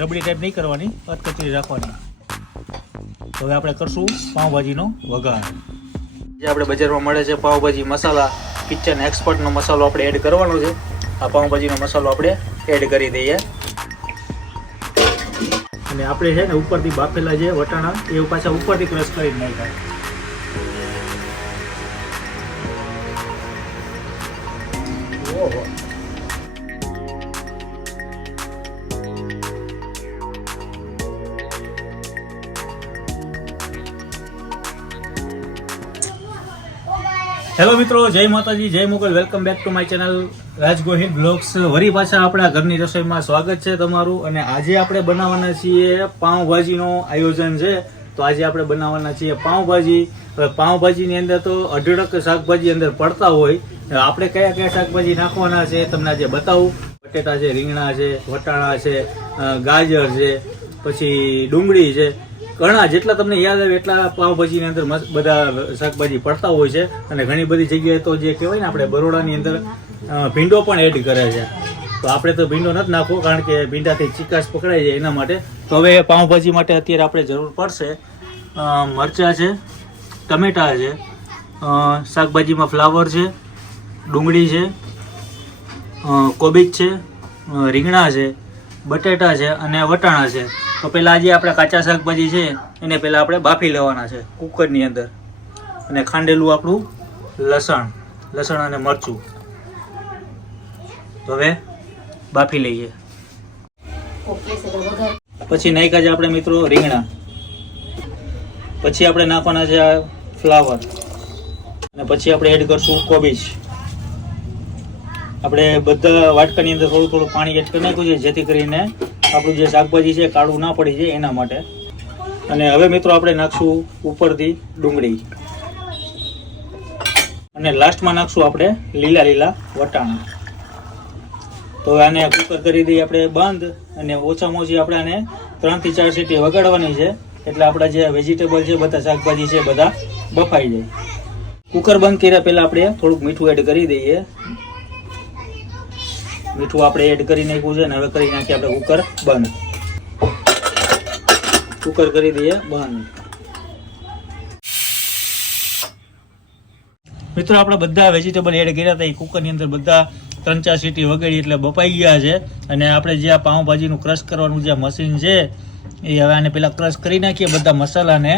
Rabri type નહીં કરવાની, અધકચરી રાખવાની. હવે આપણે કરશું પાઉંભાજીનો વઘાર. જે આપણે બજારમાં મળે છે પાઉંભાજી મસાલા, કિચન એક્સપર્ટનો મસાલો આપણે એડ કરવાનો છે. આ પાઉંભાજીનો મસાલો આપણે એડ કરી દઈએ. અને આપણે છે ને ઉપરથી બાફેલા જે વટાણા એ પાછા ઉપરથી ક્રશ કરી નાખ્યા. ઓહો, હેલો મિત્રો, જય માતાજી, જય Mogal. Welcome back to my channel Raj Gohil blogs. વરી પાછા આપણા ઘરની રસોઈમાં સ્વાગત છે તમારું. અને આજે આપણે બનાવવાના છીએ પાઉંભાજીનો આયોજન છે. તો આજે આપણે બનાવવાના છીએ પાઉંભાજી. હવે પાઉંભાજીની અંદર તો અઢળક શાકભાજી અંદર પડતા હોય. આપણે કયા કયા શાકભાજી નાખવાના છે તમને આજે બતાવું. બટેટા છે, રીંગણા છે, વટાણા છે, ગાજર છે, પછી ડુંગળી છે. ઘણા જેટલા તમને યાદ આવે એટલા પાઉંભાજીની અંદર બધા શાકભાજી પડતા હોય છે. અને ઘણી બધી જગ્યાએ તો જે કહેવાય ને આપણે બરોડાની અંદર ભીંડો પણ એડ કરે છે. તો આપણે તો ભીંડો નથી નાખવો, કારણ કે ભીંડાથી ચીકાશ પકડાઈ જાય એના માટે. તો હવે પાઉંભાજી માટે અત્યારે આપણે જરૂર પડશે મરચાં છે, ટમેટાં છે, શાકભાજીમાં ફ્લાવર છે, ડુંગળી છે, કોબીજ છે, રીંગણા છે, બટેટા છે અને વટાણા છે. તો પહેલાં આજે આપણે કાચા શાકભાજી છે એને પહેલાં આપણે બાફી લેવાના છે કુકરની અંદર. અને ખાંડેલું આપણું લસણ અને મરચું. તો હવે બાફી લઈએ. પછી નાખ્યા છે આપણે મિત્રો રીંગણા. પછી આપણે નાખવાના છે આ ફ્લાવર. અને પછી આપણે એડ કરશું કોબીજ. આપણે બધા વાટકાની અંદર થોડું થોડું પાણી એડ કરી નાખ્યું છે, જેથી કરીને આપણું જે શાકભાજી છે કાળું ના પડી જાય એના માટે. અને હવે મિત્રો આપણે નાખશું ઉપરથી ડુંગળી. અને લાસ્ટમાં નાખશું આપણે લીલા વટાણા. તો આને કુકર કરી દઈએ આપણે બંધ. અને ઓછામાં ઓછી આપણે આને 3 થી 4 સીટી વગાડવાની છે, એટલે આપણા જે વેજીટેબલ છે બધા શાકભાજી છે બધા બફાઈ જાય. કુકર બંધ કર્યા પહેલાં આપણે થોડુંક મીઠું એડ કરી દઈએ. મીઠું આપણે એડ કરી નાખ્યું છે. અને હવે કરી નાખીએ આપણે કુકર બંધ. કુકર કરી દઈએ બંધ. મિત્રો આપણે બધા વેજીટેબલ એડ કર્યા હતા એ કુકરની અંદર બધા 3-4 સીટી વગાડી એટલે બફાઈ ગયા છે. અને આપણે જે આ પાઉંભાજીનું ક્રશ કરવાનું જે મશીન છે એ હવે આને પેલા ક્રશ કરી નાખીએ. બધા મસાલાને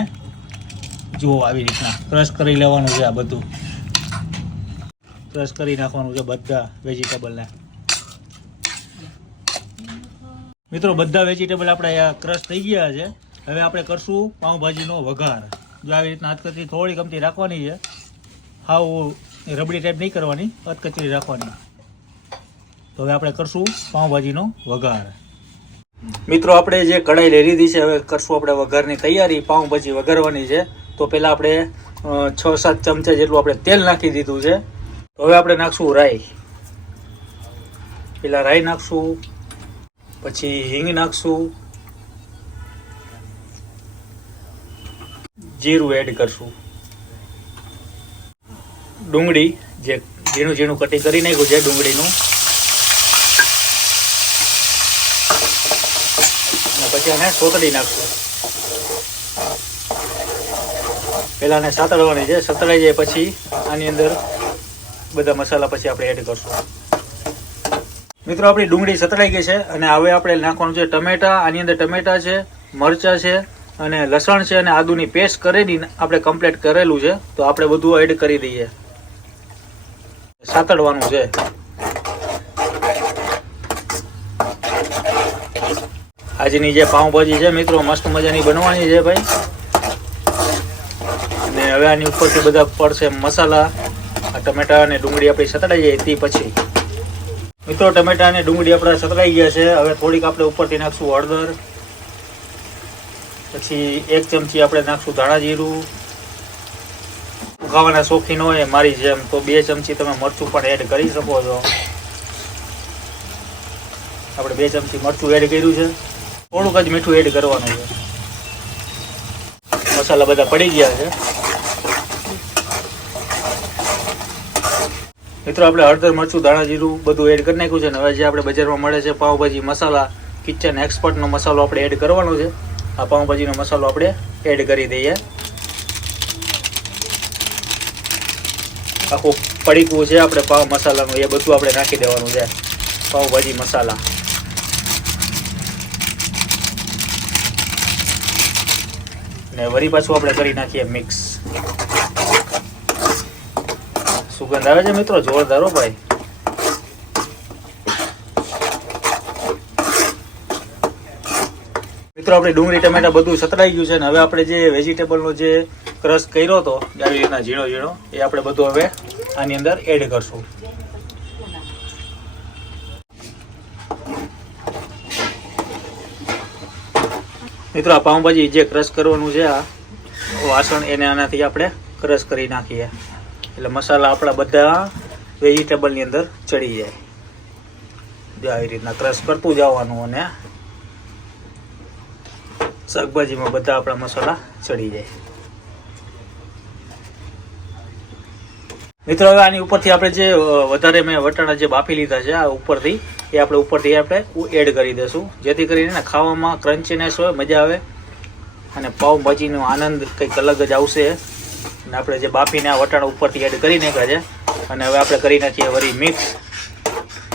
જુઓ આવી રીતના ક્રશ કરી લેવાનું છે. આ બધું ક્રશ કરી નાખવાનું છે બધા વેજીટેબલને. મિત્રો બધા વેજીટેબલ આપણે ક્રશ થઈ ગયા છે. હવે આપણે કરશું પાઉંભાજીનો વઘાર. જો આવી રીતના અધકચરી થોડી ગમતી રાખવાની છે. હાવ રબડી ટાઈપ નહીં કરવાની, અધકચરી રાખવાની. તો હવે આપણે કરશું પાઉંભાજીનો વઘાર. મિત્રો આપણે જે કઢાઈ લઈ લીધી છે, હવે કરશું આપણે વઘારની તૈયારી. પાઉંભાજી વઘારવાની છે. તો પહેલાં આપણે 6-7 ચમચા જેટલું આપણે તેલ નાખી દીધું છે. તો હવે આપણે નાખશું રાઈ. પહેલાં રાઈ નાખશું, પછી હિંગ નાખશું, જીરું એડ કરશું, ડુંગળી જે ઝીણું ઝીણું કટિંગ કરી નાખ્યું છે ડુંગળીનું, અને પછી આને સોતળી નાખશું. પહેલાં આને સાતળવાની છે. સતળાઈ જાય પછી આની અંદર બધા મસાલા પછી આપણે એડ કરશું. મિત્રો આપણી ડુંગળી સતળાઈ ગઈ છે. અને હવે આપણે નાખવાનું છે ટમેટા. આની અંદર ટમેટા છે, મરચાં છે અને લસણ છે અને આદુની પેસ્ટ કરેલી આપણે કમ્પ્લીટ કરેલું છે. તો આપણે બધું એડ કરી દઈએ. સાતળવાનું છે. આજની જે પાઉંભાજી છે મિત્રો મસ્ત મજાની બનવાની છે ભાઈ. અને હવે આની ઉપરથી બધા પડશે મસાલા. આ ટમેટા અને ડુંગળી આપણી સતળાઈ જાય તે પછી. મિત્રો ટમેટા અને ડુંગળી આપણા સતળાઈ ગયા છે. હવે થોડીક આપણે ઉપરથી નાખશું હળદર. પછી 1 ચમચી આપણે નાખશું ધાણા જીરું. ખાવાના શોખીન હોય મારી જેમ તો 2 ચમચી તમે મરચું પણ એડ કરી શકો છો. આપણે 2 ચમચી મરચું એડ કર્યું છે. થોડુંક જ મીઠું એડ કરવાનું છે. મસાલા બધા પડી ગયા છે. મિત્રો આપણે હળદર, મરચું, ધાણા જીરું બધું એડ કરી નાખ્યું છે. અને હવે જે આપણે બજારમાં મળે છે પાઉંભાજી મસાલા કિચન એક્સપર્ટનો મસાલો આપણે એડ કરવાનો છે. આ પાઉંભાજીનો મસાલો આપણે એડ કરી દઈએ. આખું પડીકું છે આપણે પાવ મસાલાનું, એ બધું આપણે નાખી દેવાનું છે. પાઉંભાજી મસાલા ને વળી પાછું આપણે કરી નાખીએ મિક્સ. સુગંધ આવે છે મિત્રો, જોરદાર હો ભાઈ. મિત્રો આપણે ડુંગળી ટમેટા બધું સતરાઈ ગયું છે ને હવે આપણે જે વેજીટેબલનો જે ક્રશ કર્યો હતો આવી રીતના ઝીણો ઝીણો, એ આપણે બધું હવે આની અંદર એડ કરશું. મિત્રો આ પાઉંભાજી જે ક્રશ કરવાનું છે આ વાસણ, એને આનાથી આપણે ક્રશ કરી નાખીએ એટલે મસાલા આપણા બધા વેજીટેબલની અંદર ચડી જાય. જો આવી રીતના ક્રશ કરતું જવાનું અને શાકભાજીમાં બધા આપણા મસાલા ચડી જાય. મિત્રો હવે આની ઉપરથી આપણે જે વધારે મેં વટાણા જે બાફી લીધા છે આ ઉપરથી, એ આપણે ઉપરથી આપણે એડ કરી દઈશું, જેથી કરીને ખાવામાં ક્રન્ચીનેસ હોય, મજા આવે અને પાઉંભાજીનો આનંદ કંઈક અલગ જ આવશે. અને આપણે જે બાફીને આ વટાણા ઉપરથી એડ કરી નાખ્યા છે અને હવે આપણે કરી નાખીએ વળી મિક્સ.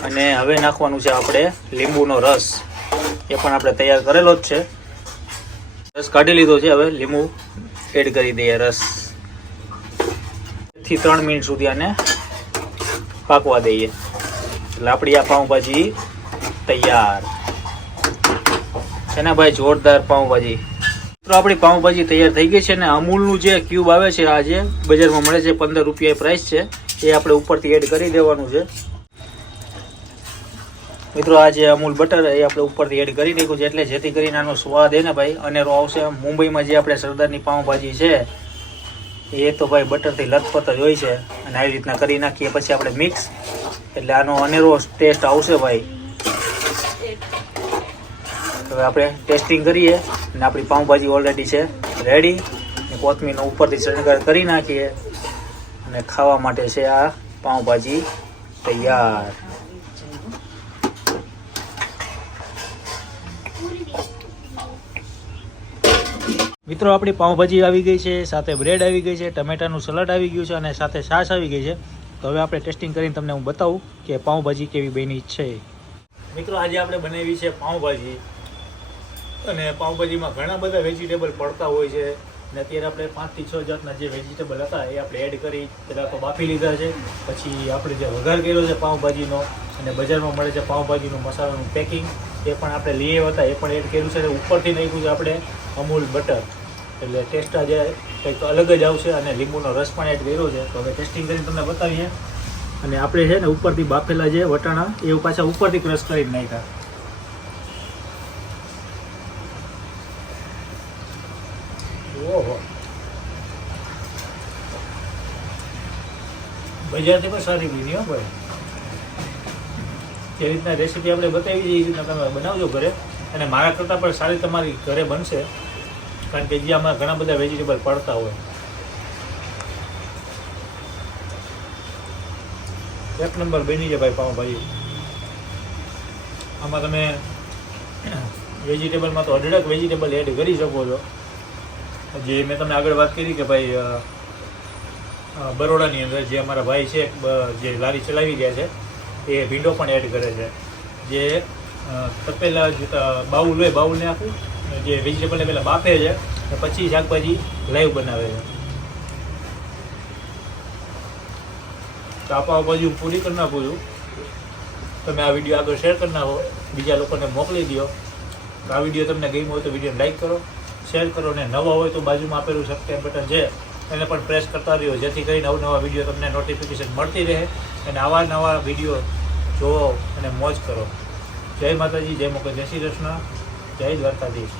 અને હવે નાખવાનું છે આપણે લીંબુનો રસ, એ પણ આપણે તૈયાર કરેલો જ છે. રસ કાઢી લીધો છે, હવે લીંબુ એડ કરી દઈએ. રસ થી 3 મિનિટ સુધી આને પાકવા દઈએ એટલે આપણી આ પાઉંભાજી તૈયાર છે ને ભાઈ. જોરદાર પાઉંભાજી. તો આપણી પાઉંભાજી તૈયાર થઈ ગઈ છે ને અમૂલનું જે ક્યુબ આવે છે, આ જે બજારમાં મળે છે 15 રૂપિયા પ્રાઇસ છે, એ આપણે ઉપરથી એડ કરી દેવાનું છે. મિત્રો આ જે અમૂલ બટર એ આપણે ઉપરથી એડ કરી નાખ્યું છે એટલે જેથી કરીને આનો સ્વાદ એને ભાઈ અનેરો આવશે. મુંબઈમાં જે આપણે સરદારની પાઉંભાજી છે એ તો ભાઈ બટરથી લથપથ જ હોય છે અને આવી રીતના કરી નાખીએ પછી આપણે મિક્સ એટલે આનો અનેરો ટેસ્ટ આવશે ભાઈ. હવે આપણે ટેસ્ટિંગ કરીએ અને આપણી પાઉંભાજી ઓલરેડી છે રેડી. કોથમીરનો ઉપરથી શણગાર કરી નાખીએ અને ખાવા માટે છે આ પાઉંભાજી તૈયાર. મિત્રો આપણી પાઉંભાજી આવી ગઈ છે, સાથે બ્રેડ આવી ગઈ છે, ટમેટાનું સલાડ આવી ગયું છે અને સાથે છાશ આવી ગઈ છે. તો હવે આપણે ટેસ્ટિંગ કરીને તમને હું બતાવું કે પાઉંભાજી કેવી બની છે. મિત્રો આજે આપણે બનાવી છે પાઉંભાજી અને પાઉંભાજીમાં ઘણા બધા વેજીટેબલ પડતા હોય છે અને અત્યારે આપણે 5 થી 6 જાતના જે વેજીટેબલ હતા એ આપણે એડ કરી પહેલાં તો બાફી લીધા છે. પછી આપણે જે વઘાર કર્યો છે પાઉંભાજીનો અને બજારમાં મળે છે પાઉંભાજીનું મસાલાનું પેકિંગ, એ પણ આપણે લઈ આવ્યા હતા, એ પણ એડ કર્યું છે. અને ઉપરથી નાખ્યું છે આપણે અમૂલ બટર એટલે ટેસ્ટ આજે કંઈક અલગ જ આવશે. અને લીંબુનો રસ પણ એડ કર્યો છે. તો હવે ટેસ્ટિંગ કરીને તમને બતાવીએ. અને આપણે છે ને ઉપરથી બાફેલા જે વટાણા એ પાછા ઉપરથી ક્રશ કરીને નાખ્યા. ઓહો, બજારથી પણ સારી બની હો ભાઈ. જે રીતના રેસીપી આપણે બતાવી છે એ રીતના તમે બનાવજો ઘરે, અને મારા કરતાં પણ સારી તમારી ઘરે બનશે કારણ કે જે આમાં ઘણા બધા વેજીટેબલ પડતા હોય. એક નંબર બની છે ભાઈ પાઉંભાજી. આમાં તમે વેજીટેબલમાં તો અઢળક વેજીટેબલ એડ કરી શકો છો. જે મેં તમને આગળ વાત કરી કે ભાઈ બરોડાની અંદર જે અમારા ભાઈ છે જે લારી ચલાવી રહ્યા છે એ ભીંડો પણ એડ કરે છે. જે તપેલા બાઉલ હોય, બાઉલને આખું જે વેજીટેબલને પહેલાં બાફે છે અને પછી શાકભાજી લાઈવ બનાવે છે. તો આ પાઉંભાજી હું પૂરી કરી નાખું છું. તમે આ વિડીયો આગળ શેર કરી નાખો, બીજા લોકોને મોકલી દો. તો આ વિડીયો તમને ગમ્યો હોય તો વિડીયોને લાઈક કરો, શેર કરો, અને નવા હોય તો બાજુમાં આપેલું સબસ્ક્રાઈબ બટન છે એને પણ પ્રેસ કરતા રહ્યો, જેથી કરીને અવનવા વિડીયો તમને નોટિફિકેશન મળતી રહે અને આવા નવા વિડીયો જોવો અને મોજ કરો. જય માતાજી, જય મોકલ, જય શ્રી કૃષ્ણ, જય દ્વારકાધીશ.